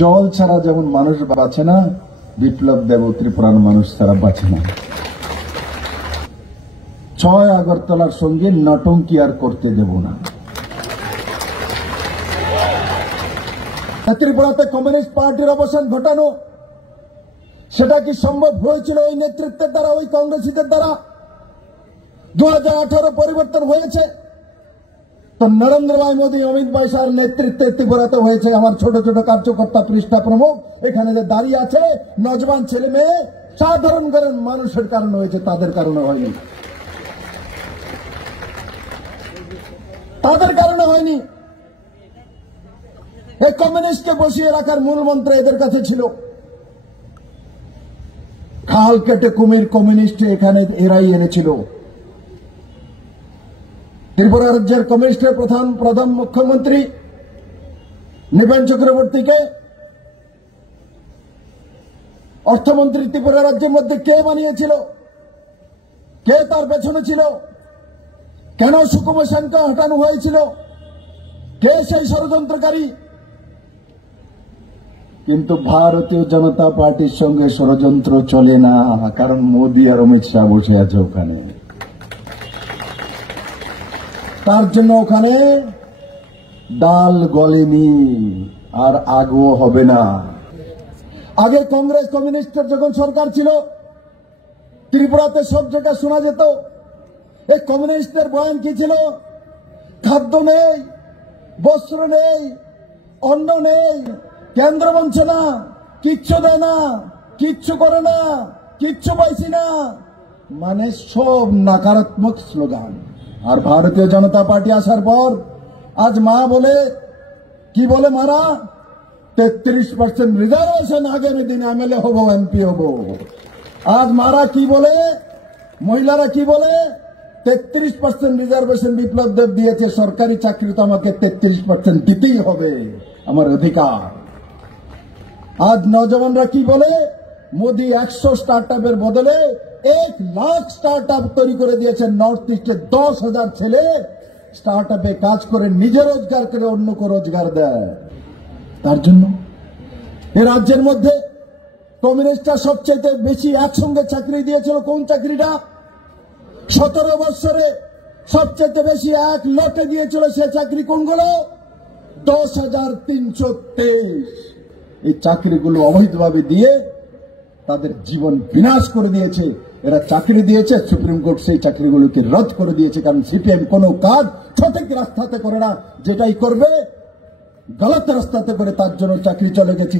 জল ছাড়া যেমন মানুষ বাঁচে না, বিপ্লব দেব ত্রিপুরার মানুষ ছাড়া বাঁচে না। 6 আগরতলার সঙ্গে নটঙ্কি আর করতে দেব না। ত্রিপুরাতে কমিউনিস্ট পার্টির অবসান ঘটানো, সেটা কি সম্ভব হয়েছিল ওই নেতৃত্বের দ্বারা, ওই কংগ্রেসীদের দ্বারা? 2018 পরিবর্তন হয়েছে তো নরেন্দ্র ভাই মোদী, অমিত ভাই সার নেতৃত্বে ত্রিপুরাতে হয়েছে। আমার ছোট ছোট কার্যকর্তা, পৃষ্ঠা প্রমুখ এখানে যে দাঁড়িয়ে আছে, নজওয়ান ছেলে মেয়ে, সাধারণ ঘরের মানুষের কারণে হয়েছে, তাদের কারণে হয়নি, তাদের কারণে হয়নি। এই কমিউনিস্টকে বসিয়ে রাখার মূল মন্ত্র এদের কাছে ছিল। খাল কেটে কুমির কমিউনিস্ট এখানে এরাই এনেছিল। ত্রিপুরা রাজ্যের কমিউনিস্টের প্রধান মুখ্যমন্ত্রী নবীন চক্রবর্তীকে অর্থমন্ত্রী ত্রিপুরা রাজ্যের মধ্যে কে বানিয়েছিল? কে তার পেছনে ছিল? কেন সুকুমার সেনকে হটানো হয়েছিল? কে সেই ষড়যন্ত্রকারী? কিন্তু ভারতীয় জনতা পার্টির সঙ্গে ষড়যন্ত্র চলে না, কারণ মোদী আর অমিত শাহ বসে আছে ওখানে। তার জন্য ওখানে ডাল গলেনি, আর আগেও হবে না। আগে কংগ্রেস কমিউনিস্টের যখন সরকার ছিল, ত্রিপুরাতে সব জায়গায় শোনা যেত এই কমিউনিস্টের বয়ান কি ছিল? খাদ্য নেই, বস্ত্র নেই, অন্ন নেই, কেন্দ্র বঞ্চনা, কিচ্ছু দেয় না, কিচ্ছু করে না, কিচ্ছু পাইছি না, মানে সব নকারাত্মক স্লোগান। আর ভারতীয় জনতা পার্টি আসার পর আজ মা বলে, কি বলে মারা? 33% রিজার্ভেশন, আগামী দিনে এমএলএ হবো, এমপি হবো। আজ মারা কি বলে, মহিলারা কি বলে? 33% রিজার্ভেশন বিপ্লব দেব দিয়েছে, সরকারি চাকরি তো আমাকে 33% দিতেই হবে, আমার অধিকার। আজ নজওয়ানরা কি বলে? মোদী 100 স্টার্টআপের বদলে 1 লাখ স্টার্টআপ তৈরি করে দিয়েছেন। নর্থ ইস্টে 10,000 ছেলে স্টার্টআপে কাজ করে নিজে রোজগার করে অন্যকে রোজগার দেয়। তার জন্য এ রাজ্যের মধ্যে কমিউনিস্টরা সবচেয়ে বেশি একসঙ্গে চাকরি দিয়েছিল। কোন চাকরিটা? 17 বছরে সবচেয়ে বেশি এক লটে দিয়েছিল। সে চাকরি কোনগুলো? 10,323। এই চাকরিগুলো অবৈধভাবে দিয়ে তাদের জীবন বিনাশ করে দিয়েছে। এরা চাকরি দিয়েছে, সুপ্রিম কোর্ট সেই চাকরিগুলোকে রদ করে দিয়েছে, কারণ সিপিএম কোনো কাজ সঠিক রাস্তাতে করে না, যেটাই করবে গলত রাস্তাতে করে, তার জন্য চাকরি চলে গেছে।